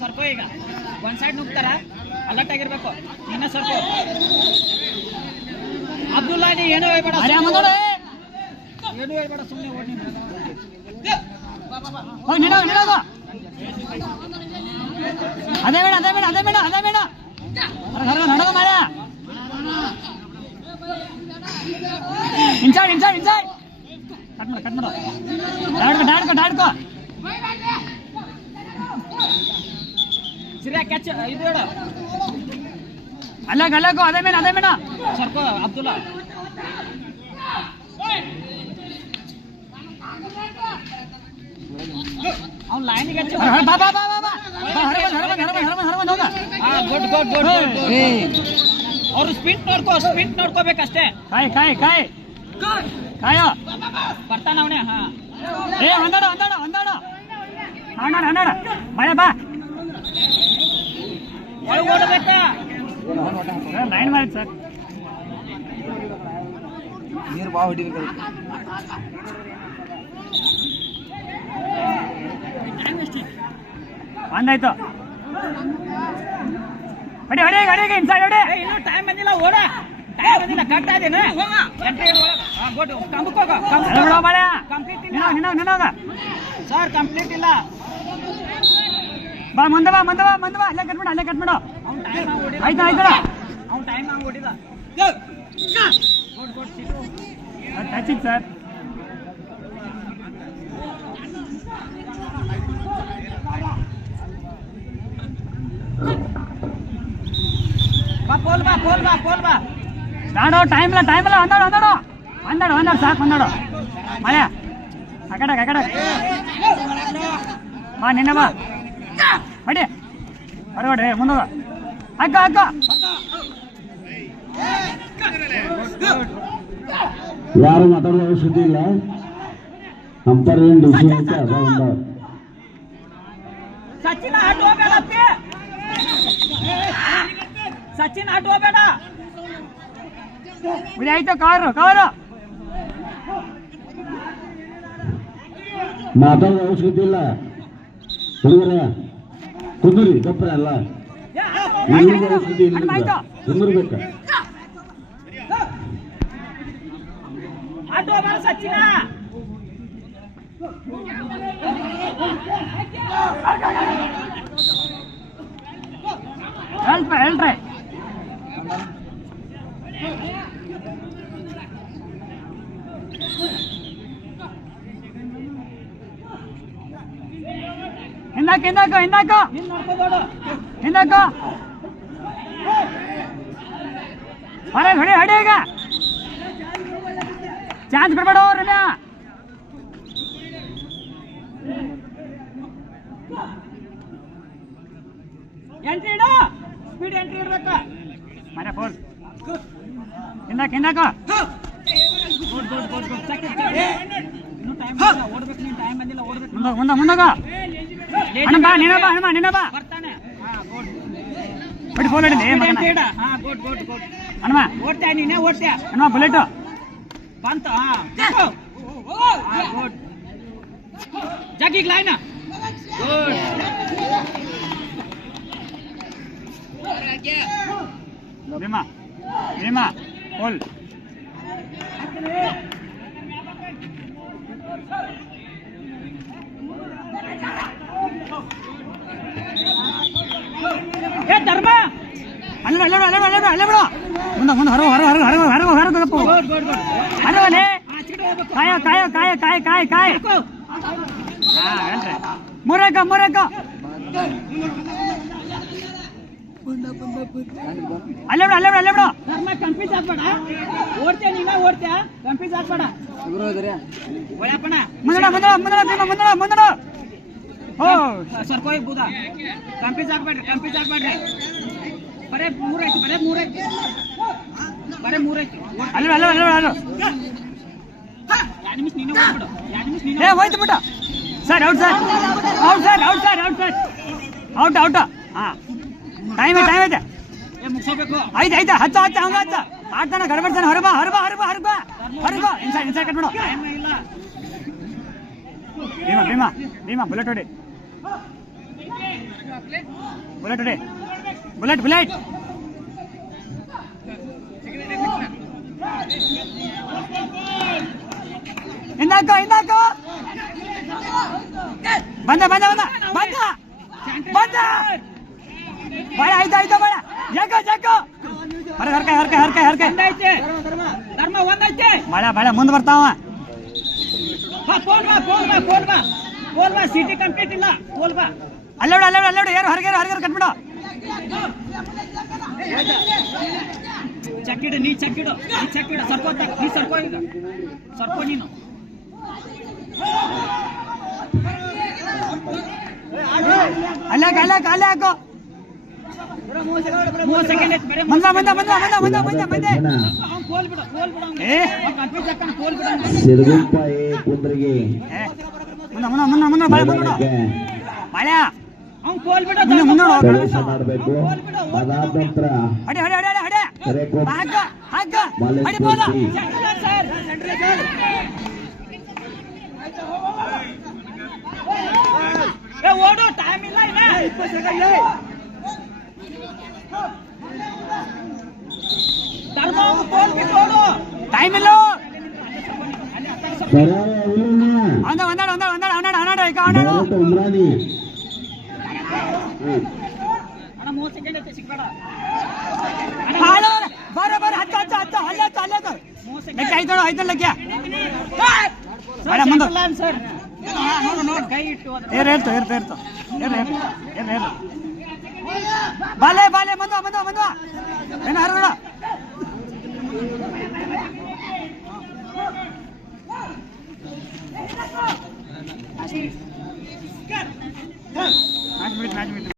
ಸರ್ಕೋ ಈಗ ಒಂದ್ side ನುಗ್ತಾರ alert ಆಗಿರ್ಬೇಕು. ಇನ್ನ ಸರ್ಕೋ ಅಬ್ದುಲ್ಲಾ, ನೀ ಏನೋ ಹೇಳ್ಬೇಡ, ಏನೂ ಹೇಳ್ಬೇಡ, ಸುಮ್ಮನೆ ಓಡಿ. ಅದೇ ಬೇಡ ಅದೇ ಬೇಡ ಅದೇ ಬೇಡ ಅದೇ ಬೇಡ ನಡಗು ಮಾಡ. ಇನ್ಸೈಡ್ ಇನ್ಸೈಡ್ ಇನ್ಸೈಡ್ ಕಟ್ ಮಾಡು ಡಾಡ್ಕೋ ಡಾಡ್ಕೋ ಸಿರಿಯಾ ಕ್ಯಾಚ್ ಇದು ಹೇಳು. ಅಲ್ಲಗೋ ಅದೇ ಮೇಡ ಸರ್ಕೋ ಅಬ್ದುಲ್ಲಾ. ಅವ್ನು ಲೈನಿಗೆ ಗುಡ್ ಗುಡ್ ಗುಡ್. ಅವ್ರು ಸ್ಪಿಂಟ್ ನೋಡ್ಕೋಬೇಕಷ್ಟೇ. ಕಾಯೋ ಬರ್ತಾನ ಅವನೇ. ಹಾ ಒಂದಾಡ ಮಳೆ ಬಾ ಒಳಗೆ ಓಡಬೇಕಾ? ಲೈನ್ ಮಾಡಿ ಸರ್, ನೀರು ಬಾ ಹೊಡಿಬೇಕು. ಒಂದಾಯ್ತು. ಹೊಡಿ ಇನ್ಸೈಡ್ ಹೊಡಿ. ಇನ್ನೂ ಟೈಮ್ ಬಂದಿಲ್ಲ, ಓಡ ಟೈಮ್ ಬಂದಿಲ್ಲ. ಕಟ್ತಾ ಇದ್ದೇನೆ. ಕಂಪ್ಲೀಟ್ ಇಲ್ಲ ಸರ್, ಕಂಪ್ಲೀಟ್ ಇಲ್ಲ. ಬಾ ಮುಂದೆ ಬಾ ಅಲ್ಲೇ ಕಟ್ಬಿಡು. ಆಯ್ತು ಅವ್ನು ಟೈಮ್ ಹಂಗೆ ಓಡಿದ. Touching sir. ಪೋಲ್ ಬಾ. ಸ್ಟಾರ್ಟ್. ಟೈಮ್ ಇಲ್ಲ. ಒಂದಾಡು ಸಾಕು. ಮಳೆ ಆ ಕಡೆ ಬಾ, ನಿನ್ನ ಬಾ ಹೊಡಿ. ಹೊರಗಡೆ ಮುಂದೋಗ. ಅಕ್ಕ ಯಾರು ಮಾತಾಡೋ ಅವಶ್ಯಕತೆ ಇಲ್ಲ. ಅಂಪರ್ ಏನು ಡಿಸಿಷನ್ ಐತೆ ಅದ ಒಂದು. ಸಚಿನ್ ಆಟ ಹೋಗಬೇಡ. ಆಯ್ತು ಕವರು ಮಾತಾಡೋ ಅವಶ್ಯಕತೆ ಇಲ್ಲ. ಹುಡುಗರ ಕುಂದ್ರಿ ಕಪ್ರ ಅಲ್ಲ, ಅವಶ್ಯಕತೆ ಇಲ್ಲ, ಕುಂದ್ರಬೇಕ. ಆಟ ಹೋಗಬೇಡ ಸಚಿನ. ಹೇಳ್ರಿ ಹಿಂದಾಕೋ ಹೊಡಿ ಈಗ. ಚಾನ್ಸ್ ಕೊಡ್ಬೇಡ. ಎಂಟ್ರಿ ಇಡು, ಸ್ಪೀಡ್ ಎಂಟ್ರಿ ಇಡ್ಬೇಕು. ಮನೆ ಫೋಲ್ ಹಿಂದಾಕೋ. ಇನ್ನೂ ಟೈಮ್ ಬಂದಿಲ್ಲ, ಓಡ್ಬೇಕು. ನೀನು ಟೈಮ್ ಬಂದಿಲ್ಲ, ಓಡ್ಬೇಕು. ಮುಂದೋಗ. ನಿನ್ನ ಬಾ ಬರ್ತಾನೆ. ಹೊಡಿ ಫೋಲ್ ಹೊಡಿ. ಹಾ ಗುಡ್ ಹನುಮ ಓಡ್ತೀಯ, ನೀನೇ ಓಡ್ತೀಯ. ಹನುಮ ಬುಲೆಟ್ ಬಂತ. ಗುಡ್ ಜಗ್ಗಿಗ್ line. Good Bhima foul. Dharma ಅಲ್ಲೇ ಬಿಡು. ಮುಂದೆ ಕಾಯ ಮೂರಕ್ಕ ಅಲ್ಲೇ ಬಿಡು. ಧರ್ಮ ಕನ್ಫ್ಯೂಸ್ ಆಗ್ಬೇಡ. ಓಡ್ತೀಯ, ನೀನ ಓಡ್ತೀಯ, ಕನ್ಫ್ಯೂಸ್ ಆಗ್ಬೇಡ. ಒಳಪಣ ಮುಂದಡ. ಸರ್ಕೋ ಬೂದ. ಕನ್ಫ್ಯೂಸ್ ಆಗ್ಬೇಡ್ರಿ. ಬರೇ ಮೂರೈತಿ. ಅಲ್ಲ ಹೋಯ್ತು ಬಿಟ್ಟು ಸರ್. ಔಟ್. ಹಾಂ ಟೈಮ್ ಐತೆ. ಮುಗಿಸಬೇಕು. ಐತೆ ಹಚ್ಚ ಆಡ್ತಾನೆ. ಗಡಬಡ್ತಾನೆ. ಹೊರಬ ಇನ್ಸೈಡ್ ಕಟ್ಬಿಡು. ಭೀಮಾ ಬುಲೆಟ್ ಹೊಡಿ. ಬುಲೆಟ್ ಹೊಡಿ ಬುಲೆಟ್ ಬುಲೆಟ್ ಹಿಂದಾಕೋ ಹಿಂದಾಕೋ ಬಂದ ಬಂದ ಬಂದ ಬಂದ ಬಂದ ಬಾಳ ಆಯ್ತು ಆಯ್ತು ಬಾಳ ಜಾಕೋ ಜಾಕೋ ಹರ್ಕ ಹರ್ಕ ಹರ್ಕ ಹರ್ಕ ಹರ್ಕ ಒಂದೈತೆ ಧರ್ಮ ಒಂದೈತೆ ಬಾಳ ಬಾಳ ಮುಂದೆ ಬರ್ತಾವ ಬಾ ಪೋಲ್ ಬಾ ಪೋಲ್ ಬಾ ಪೋಲ್ ಬಾ ಪೋಲ್ ಬಾ ಸಿಟಿ ಕಂಪ್ಲೀಟ್ ಇಲ್ಲ ಪೋಲ್ ಬಾ ಅಲ್ಲೋಡು ಅಲ್ಲೋಡು ಅಲ್ಲೋಡು ಯಾರು ಹೊರಗೆ ಹೊರಗೆ ಕಟ್ಬಿಡು ಚಕ್ಕಿಡು ನೀ ಚಕ್ಕಿಡು ನೀ ಚಕ್ಕಿಡು ಸರ್ಕೋತ ನೀ ಸರ್ಕೋ ಈಗ ಸರ್ಕೋ ನೀನು ಅಲ್ಲಾಕ ಅಲ್ಲಾಕ ಅಲ್ಲೇ ಹಾಕೋ 3 ಸೆಕೆಂಡ್ ಐತೆ ಬರೀ ಬಂದ ಬಂದ ಬಂದ ಬಂದ ಬಂದ ಬಂದ ಬಂದೆ ಅವ್ನು ಪೋಲ್ ಬಿಡು ಅವ್ನು ಏ ಕನ್ಫ್ಯೂಸ್ ಹಾಕೊಂಡು ಪೋಲ್ ಬಿಡು ಸಿರುಗುಪ್ಪ ಎ ಕುಂದ್ರಿಗೆ ಮುಂದ ಮುಂದ ಮುಂದ ಮುಂದ ಬಾಳೆ ಮುಂದ ಬಾಳೆ ಅವ್ನು ಪೋಲ್ ಬಿಡು ಮುಂದೆ ಮುಂದೆ ಪ್ರವೇಶ ಮಾಡಬೇಕು ಅದಾದ ನಂತರ ಅಡಿ ಅಡಿ ಅಡಿ ಅಡಿ ಕರೆಕ್ಟ್ ಹಾಕ ಹಾಕ ಅಡಿ ಬೋಲ ಸರ್ ಏ ಓಡು ಟೈಮ್ ಇಲ್ಲ ಇನ್ನ 20 ಸೆಕೆಂಡ್ ಧರ್ಮ ಅವ್ನು ಪೋಲ್ ಬಿಟ್ಟು ಓಡು ಟೈಮ್ ಇಲ್ಲ ಒಂದ ಒಂದಾಡ ಒಂದಾಡ ಒಂದಾಡ ಅವನಾಡ ಅವನಾಡ ಈಗ ಅವನಾಡ ಉಮ್ರಾನಿ ಅಣ್ಣ 3 ಸೆಕೆಂಡ್ ಐತೆ ಸಿಕ್ಬೇಡ ಹಾಳು ಬರ ಬರ ಹಚ್ಚ ಹಚ್ಚ ಹಚ್ಚ ಅಲ್ಲೇ ಹಚ್ಚ ಅಲ್ಲೇ ಹಚ್ಚ 3 ಸೆಕೆಂಡ್ ಲೆಕ್ಕ ಐದು ನೋಡು ಐದು ಲೆಕ್ಕ ಬೇಡ ಮುಂದೆ. ಸರ್ ನೋಡು ಕೈ ಇಟ್ಟು ಹೋದ್ರೆ ಏರ್ ಹೇಳ್ತು ಏರ್ತು ಏರ್ತು ಏರ್ ಏರ್ ಏರ್ ಏರ್ ಬಾಲೆ ಬಾಲೆ ಬಂದ ಬಂದ ಬಂದ ಏನು ಹರಗಡ ಮ್ಯಾಚ್ ಬಿಡಿ ಮ್ಯಾಚ್ ಬಿಡಿ